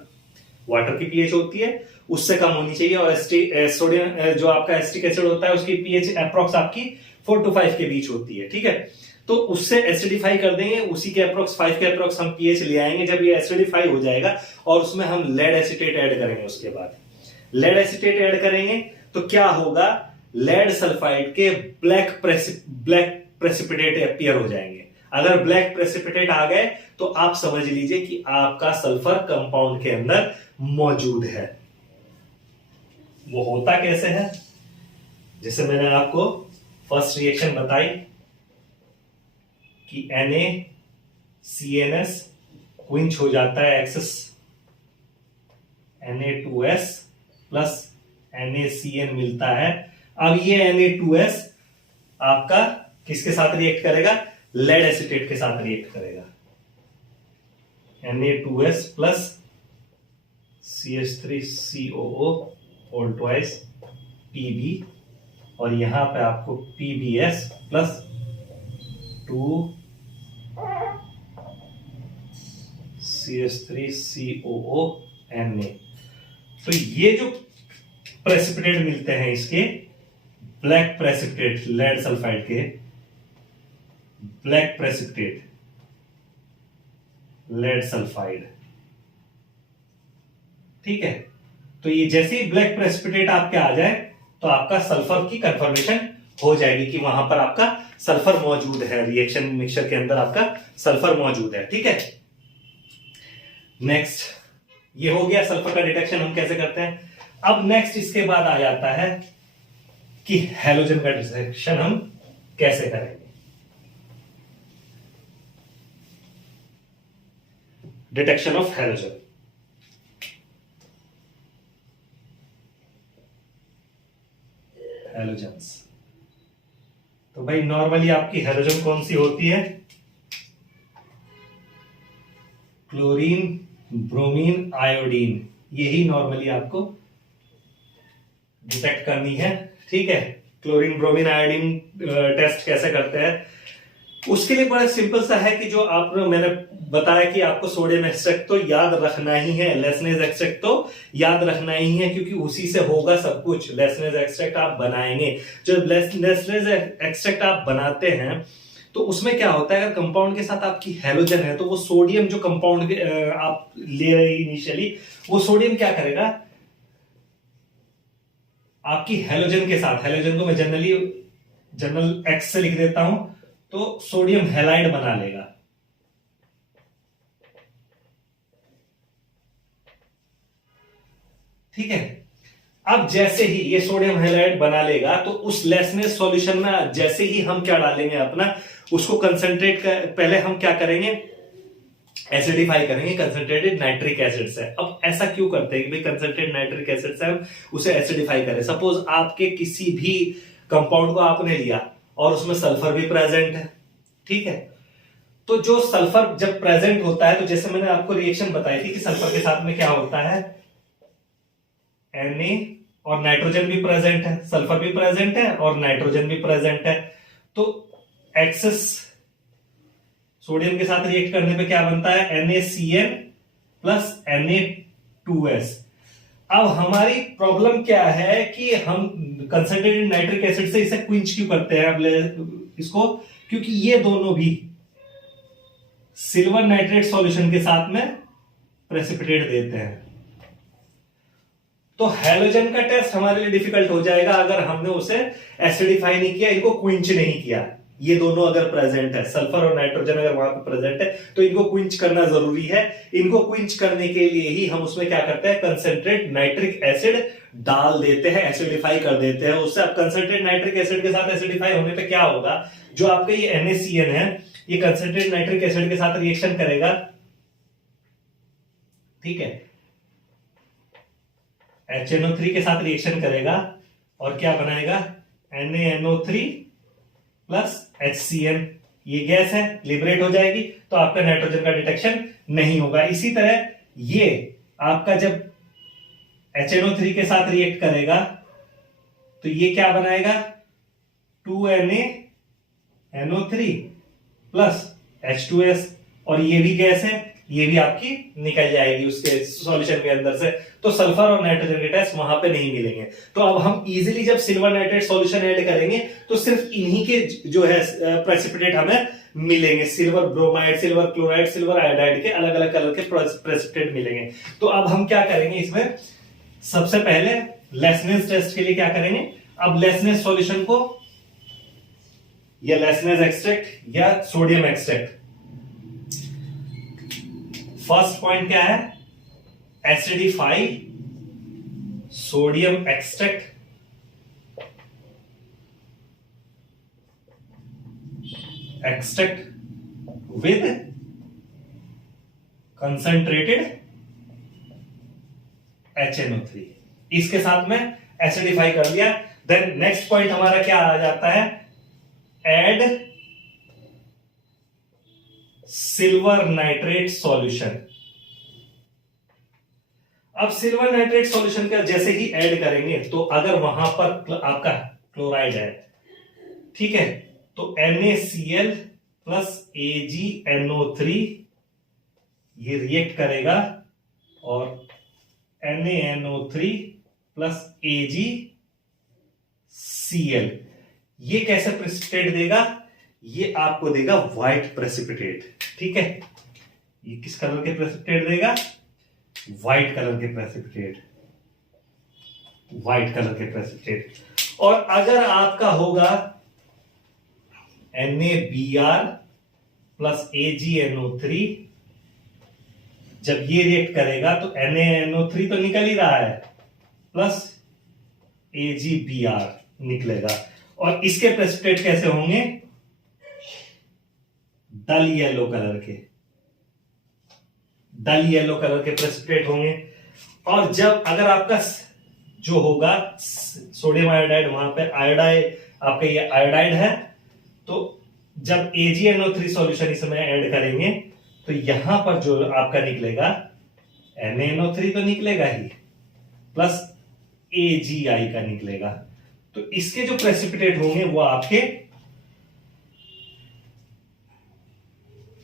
वाटर की पीएच होती है उससे कम होनी चाहिए, और सोडियम जो आपका एसिटिक एसिड होता है उसकी पीएच अप्रोक्स आपकी 4 to 5 के बीच होती है, ठीक है। तो उससे एसिडिफाई कर देंगे, उसी के अप्रोक्स 5 के अप्रोक्स हम पीएच ले आएंगे। जब ये एसिडिफाई हो जाएगा और उसमें हम लेड एसिटेट ऐड करेंगे, उसके बाद लेड एसिटेट ऐड करेंगे तो क्या होगा, लेड सल्फाइड के ब्लैक प्रेसिपिटेट अपीयर हो जाएंगे। अगर ब्लैक प्रेसिपिटेट आ गए तो आप समझ लीजिए कि आपका सल्फर कंपाउंड के अंदर मौजूद है। वो होता कैसे है, जैसे मैंने आपको फर्स्ट रिएक्शन बताई कि NaCNS क्विंच हो जाता है एक्सेस Na2S प्लस NaCN मिलता है। अब ये Na2S आपका किसके साथ रिएक्ट करेगा, लेड एसिटेट के साथ रिएक्ट करेगा। Na2S plus CH3COO whole twice Pb, और यहां पे आपको PbS प्लस 2 CH3COO Na। तो ये जो प्रेसिपिटेट मिलते हैं इसके, ब्लैक प्रेसिपिटेट लेड सल्फाइड के, ब्लैक प्रेसिपिटेट लेड सल्फाइड, ठीक है। तो ये जैसे ही ब्लैक प्रेसिपिटेट आपके आ जाए तो आपका सल्फर की कंफर्मेशन हो जाएगी कि वहां पर आपका सल्फर मौजूद है, रिएक्शन मिक्सचर के अंदर आपका सल्फर मौजूद है, ठीक है। नेक्स्ट ये हो गया सल्फर का डिटेक्शन हम कैसे करते हैं। अब नेक्स्ट इसके बाद आ जाता है कि हैलोजन का डिटेक्शन हम कैसे करेंगे। डिटेक्शन ऑफ हैलोजन, हैलोजन्स, तो भाई नॉर्मली आपकी हैलोजन कौन सी होती है, क्लोरीन, ब्रोमीन, आयोडीन, यही नॉर्मली आपको डिटेक्ट करनी है, ठीक है। क्लोरीन, ब्रोमीन, आयोडीन टेस्ट कैसे करते हैं, उसके लिए बड़ा सिंपल सा है कि जो आप मैंने बताया कि आपको सोडियम एक्सट्रैक्ट तो याद रखना ही है, लेसनेस एक्सट्रैक्ट तो याद रखना ही है, क्योंकि उसी से होगा सब कुछ। लेसनेस एक्सट्रैक्ट आप बनाएंगे, जो लेसनेस एक्सट्रैक्ट आप बनाते हैं तो उसमें क्या होता है, अगर कंपाउंड के साथ आपकी हैलोजन है तो वो सोडियम जो कंपाउंड आप ले रहे इनिशियली, वो सोडियम क्या करेगा, आपकी हैलोजन के साथ, हैलोजन को मैं जनरल एक्स से लिख देता हूं, तो सोडियम हैलाइड बना लेगा, ठीक है। अब जैसे ही ये सोडियम हैलाइड बना लेगा तो उस लेसनेस सॉल्यूशन में जैसे ही हम क्या डालेंगे अपना, उसको कंसंट्रेट कर, पहले हम क्या करेंगे, एसिडिफाई करेंगे कंसंट्रेटेड नाइट्रिक एसिड से। अब ऐसा क्यों करते हैं कि भाई कंसंट्रेटेड नाइट्रिक एसिड से हम उसे एसिडिफाई करें। सपोज आपके किसी भी कंपाउंड को आपने लिया और उसमें सल्फर भी प्रेजेंट है, ठीक है, तो जो सल्फर जब प्रेजेंट होता है, तो जैसे मैंने आपको रिएक्शन बताई थी कि सल्फर के साथ में क्या होता है, Na और नाइट्रोजन भी प्रेजेंट है, सल्फर भी प्रेजेंट है और नाइट्रोजन भी प्रेजेंट है। तो एक्सेस सोडियम के साथ रिएक्ट करने पे क्या बनता है, NaCN प्लस Na2S। अब हमारी प्रॉब्लम क्या है कि हम कंसंट्रेटेड नाइट्रिक एसिड से इसे क्विंच क्यों करते हैं अब इसको, क्योंकि ये दोनों भी सिल्वर नाइट्रेट सॉल्यूशन के साथ में प्रेसिपिटेट देते हैं। तो हैलोजन का टेस्ट हमारे लिए डिफिकल्ट हो जाएगा अगर हमने उसे एसिडिफाई नहीं किया, इनको क्विंच नहीं किया। ये दोनों अगर प्रेजेंट है, सल्फर और नाइट्रोजन अगर वहां पर प्रेजेंट है, तो इनको क्विंच करना जरूरी है। इनको क्विंच करने के लिए ही हम उसमें क्या करते हैं, कंसंट्रेट नाइट्रिक एसिड डाल देते हैं, एसिडिफाई कर देते हैं उससे। अब कंसंट्रेट नाइट्रिक एसिड के साथ एसिडिफाई होने पे क्या होगा, जो आपका ये NaCN है, ये कंसंट्रेट नाइट्रिक एसिड के साथ रिएक्शन करेगा, ठीक है, HNO3 के साथ रिएक्शन करेगा और क्या बनाएगा, NaNO3 प्लस HCN। ये गैस है, लिबरेट हो जाएगी, तो आपका नाइट्रोजन का डिटेक्शन नहीं होगा। इसी तरह ये आपका जब HNO3 के साथ रिएक्ट करेगा तो ये क्या बनाएगा, 2NaNO3 प्लस H2S, और ये भी गैस है, ये भी आपकी निकल जाएगी उसके सॉल्यूशन के अंदर से। तो सल्फर और नाइट्रोजन के टेस्ट वहां पे नहीं मिलेंगे। तो अब हम इजीली जब सिल्वर नाइट्रेट सॉल्यूशन ऐड करेंगे तो सिर्फ इन्हीं के जो है प्रेसिपिटेट हमें मिलेंगे, silver bromide, silver chloride, silver iodide के अलग अलग कलर के प्रेसिपिटेट मिलेंगे। तो अब हम क्या करेंगे इसमें, सबसे पहले लेसनेस टेस्ट के लिए क्या करेंगे, अब लेसनेस सॉल्यूशन को या लेसनेस एक्सट्रैक्ट या सोडियम एक्सट्रैक्ट, फर्स्ट पॉइंट क्या है, acidify sodium extract with concentrated HNO3। इसके साथ में एसिडिफाई कर लिया। देन नेक्स्ट पॉइंट हमारा क्या आ जाता है, एड सिल्वर नाइट्रेट सॉल्यूशन। अब सिल्वर नाइट्रेट सॉल्यूशन का जैसे ही ऐड करेंगे तो अगर वहां पर आपका क्लोराइड है, ठीक है, तो NaCl प्लस AgNO3 ये रिएक्ट करेगा और NaNO3 प्लस AgCl ये कैसे प्रेसिपिटेट देगा, ये आपको देगा व्हाइट प्रेसिपिटेट, ठीक है। ये किस कलर के प्रेसिपिटेट देगा, व्हाइट कलर के प्रेसिपिटेट, व्हाइट कलर के प्रेसिपिटेट। और अगर आपका होगा NaBr प्लस AgNO3, जब ये रिएक्ट करेगा तो NaNO3 तो निकल ही रहा है प्लस AgBr निकलेगा। और इसके प्रेसिपिटेट कैसे होंगे, डल येलो कलर के, डल येलो कलर के प्रेसिपिटेट होंगे। और जब अगर आपका जो होगा सोडियम आयोडाइड, वहां पे आयोडाइड, आपका ये आयोडाइड है, तो जब AgNO3 सॉल्यूशन इसमें ऐड करेंगे तो यहां पर जो आपका निकलेगा NaNO3 तो निकलेगा ही, प्लस AgI का निकलेगा। तो इसके जो प्रेसिपिटेट होंगे वो आपके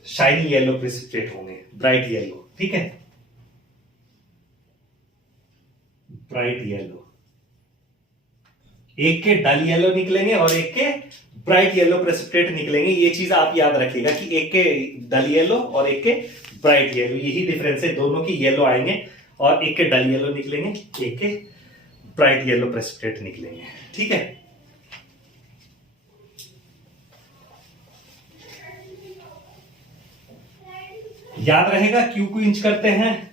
शाइनी येलो प्रेसिपिटेट होंगे, ब्राइट येलो, ठीक है, ब्राइट येलो। एक के डल येलो निकलेंगे और एक के ब्राइट येलो प्रेसिपिटेट निकलेंगे। ये चीज आप याद रखिएगा कि एक के डल येलो और एक के ब्राइट येलो, यही डिफरेंस है, दोनों की येलो आएंगे और एक के डल येलो निकलेंगे, एक के ब्राइट येलो प्रेसिपिटेट निकलेंगे, ठीक है। याद रहेगा क्यों क्विंच करते हैं,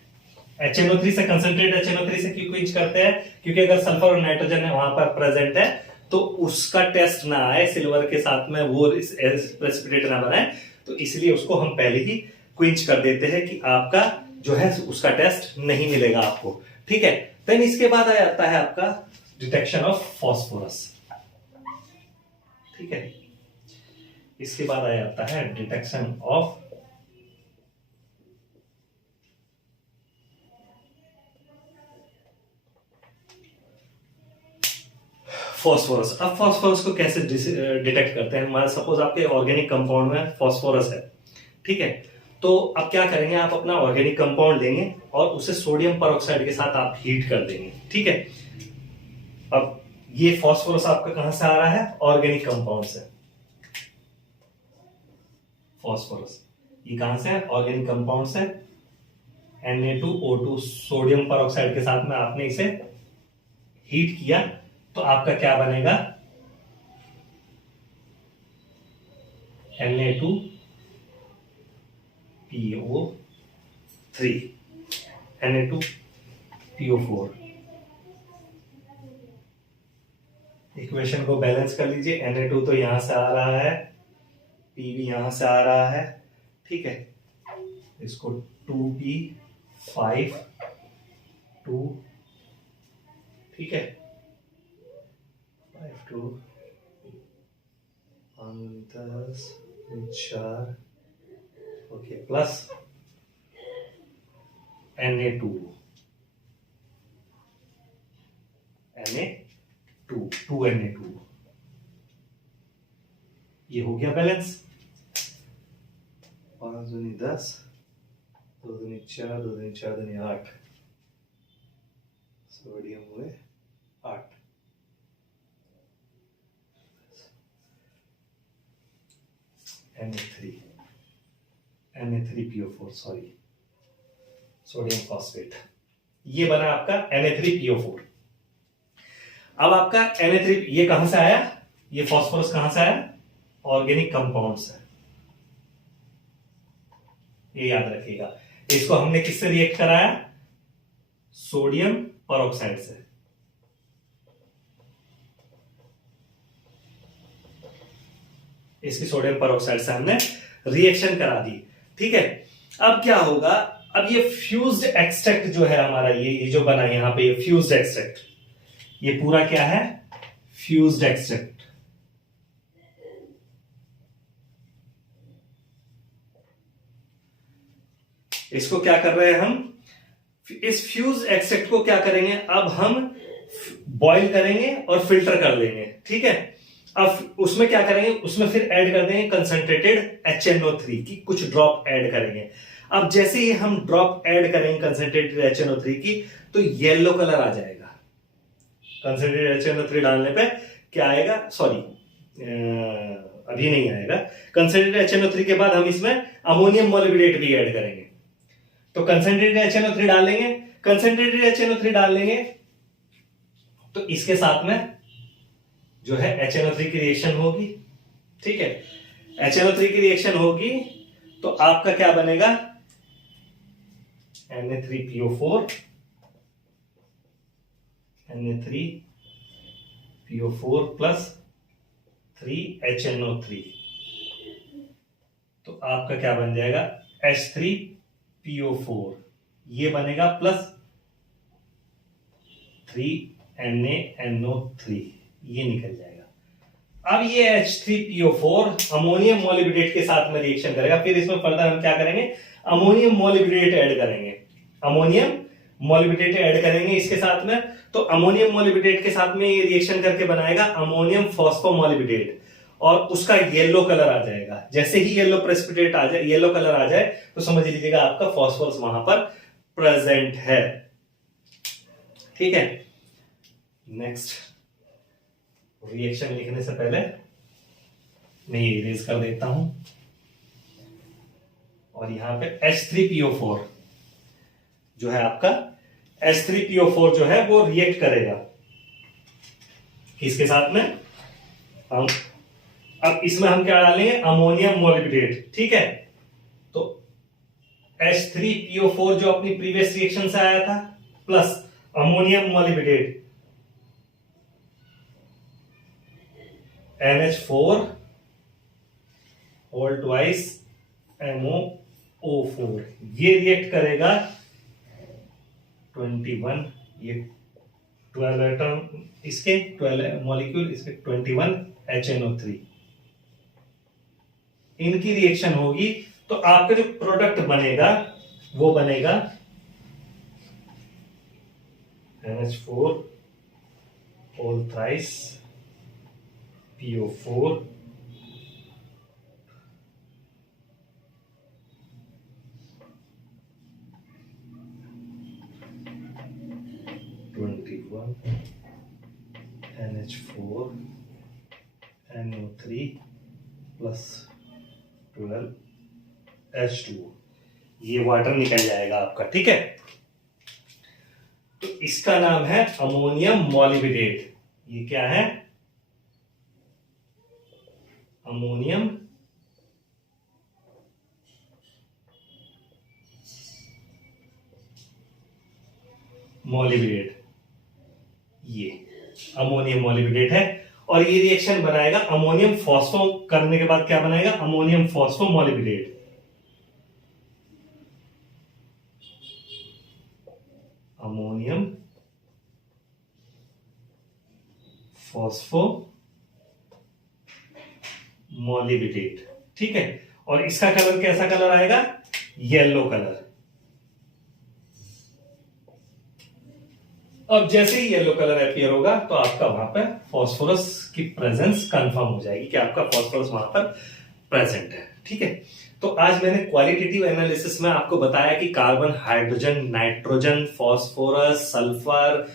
HNO3 से, कंसंट्रेट HNO3 से क्यों क्विंच करते हैं? क्योंकि अगर सल्फर और नाइट्रोजन वहां पर प्रेजेंट है तो उसका टेस्ट ना आए, सिल्वर के साथ में वो प्रेसिपिटेट ना बनाए, तो इसलिए उसको हम पहले ही क्विंच कर देते हैं कि आपका जो है उसका टेस्ट नहीं मिलेगा आपको। ठीक है, देन इसके बाद आ जाता है आपका डिटेक्शन ऑफ फॉस्फोरस। ठीक है, इसके बाद आ जाता है डिटेक्शन ऑफ फॉस्फोरस। अब फॉस्फोरस को कैसे डिटेक्ट करते हैं? हमारा सपोज आपके ऑर्गेनिक कंपाउंड में फॉस्फोरस है, ठीक है, तो अब क्या करेंगे, आप अपना ऑर्गेनिक कंपाउंड लेंगे और उसे सोडियम परऑक्साइड के साथ आप हीट कर देंगे। ठीक है, अब ये फॉस्फोरस आपका कहां से आ रहा है? ऑर्गेनिक कंपाउंड से। फॉस्फोरस ये कहां से है? ऑर्गेनिक कंपाउंड से। Na2O2 सोडियम परऑक्साइड के साथ में आपने इसे हीट किया तो आपका क्या बनेगा? Na2PO3, Na2PO4। इक्वेशन को बैलेंस कर लीजिए। Na2 तो यहां से आ रहा है, P भी यहां से आ रहा है, ठीक है, इसको 2P5 2, ठीक है, 5 2 10 4, ओके, प्लस Na2 2Na2, ये हो गया बैलेंस। 5 दूनी 10, 2 दूनी 4, 2 दूनी 4, 2 दूनी 8, सोडियम हुए 8। Na3PO4, सॉरी, सोडियम फॉस्फेट, ये बना आपका Na3PO4। अब आपका Na3 ये कहां से आया? ये फॉस्फोरस कहां से आया? ऑर्गेनिक कंपाउंड से। ये याद रखिएगा, इसको हमने किससे रिएक्ट कराया? सोडियम परऑक्साइड से। इसकी सोडियम परऑक्साइड से हमने रिएक्शन करा दी। ठीक है, अब क्या होगा? अब ये फ्यूज्ड एक्सट्रैक्ट जो है हमारा, ये जो बना यहां पे, ये फ्यूज्ड एक्सट्रैक्ट, ये पूरा क्या है? Fused extract. इसको क्या कर रहे हैं हम? इस फ्यूज एक्सट्रैक्ट को क्या करेंगे? अब हम बॉईल करेंगे और फिल्टर कर लेंगे। ठीक है, अब उसमें क्या करेंगे? उसमें फिर ऐड कर देंगे कंसंट्रेटेड HNO3 की कुछ ड्रॉप ऐड करेंगे। अब जैसे ही हम ड्रॉप ऐड करेंगे कंसंट्रेटेड HNO3 की, तो येलो कलर आ जाएगा। कंसंट्रेटेड HNO3 डालने पे क्या आएगा? सॉरी, अभी नहीं आएगा। कंसंट्रेटेड HNO3 के बाद हम इसमें अमोनियम मोलिब्डेट भी ऐड करेंगे। तो कंसंट्रेटेड HNO3 डालेंगे, कंसंट्रेटेड HNO3 डाल लेंगे, तो इसके साथ में जो है HNO3 की रिएक्शन होगी। ठीक है, HNO3 की रिएक्शन होगी तो आपका क्या बनेगा? Na3PO4 प्लस 3HNO3, तो आपका क्या बन जाएगा? H3PO4, ये बनेगा प्लस 3NaNO3, ये निकल जाएगा। अब ये H3PO4 अमोनियम मोलिब्डेट के साथ में रिएक्शन करेगा। फिर इसमें फर्दर हम क्या करेंगे? अमोनियम मोलिब्डेट ऐड करेंगे। अमोनियम मोलिब्डेट ऐड करेंगे इसके साथ में, तो अमोनियम मोलिब्डेट के साथ में ये रिएक्शन करके बनाएगा अमोनियम फॉस्फोमोलिब्डेट, और उसका येलो कलर आ जाएगा। जैसे ही येलो प्रेसिपिटेट आ जाए, येलो कलर आ जाए, तो समझ लीजिएगा आपका फॉस्फोरस वहां पर प्रेजेंट है। ठीक है, नेक्स्ट रिएक्शन लिखने से पहले मैं ये इरेज कर देता हूं, और यहां पे H3PO4 जो है आपका, H3PO4 जो है वो रिएक्ट करेगा किसके साथ में? हम अब इसमें हम क्या डालेंगे? Ammonium molybdate. ठीक है, तो H3PO4 जो अपनी प्रीवियस रिएक्शन से आया था, plus ammonium molybdate NH4 whole twice MoO4, ये रिएक्ट करेगा 21, ये 12 एटम इसके 12 मॉलिक्यूल, इसके 21 HNO3, इनकी रिएक्शन होगी तो आपका जो प्रोडक्ट बनेगा वो बनेगा NH4 whole thrice PO4 21 NH4 NO3 plus 12 H2O, ये वाटर निकल जाएगा आपका। ठीक है, तो इसका नाम है अमोनियम मॉलिबिडेट। ये क्या है? अमोनियम मॉलिबिडेट, ये अमोनियम मॉलिबिडेट है। और ये रिएक्शन बनाएगा अमोनियम फॉस्फो, करने के बाद क्या बनाएगा? Ammonium phosphomolybdate. Ammonium phosphomolybdate. ठीक है, और इसका कलर कैसा कलर आएगा? Yellow colour. अब जैसे ही येलो कलर अपीयर होगा तो आपका वहां पर फास्फोरस की प्रेजेंस कंफर्म हो जाएगी कि आपका फास्फोरस वहां पर प्रेजेंट है। ठीक है, तो आज मैंने क्वालिटेटिव एनालिसिस में आपको बताया कि carbon, hydrogen, nitrogen, phosphorus, sulphur,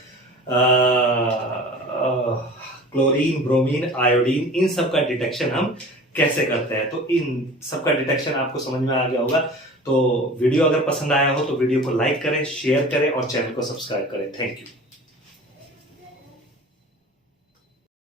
chlorine, bromine, iodine, इन सब का डिटेक्शन हम कैसे करते हैं। तो इन सब का डिटेक्शन आपको समझ में आ गया होगा। तो वीडियो अगर पसंद आया हो तो वीडियो को लाइक करें, शेयर करें और चैनल को सब्सक्राइब करें। Thank you.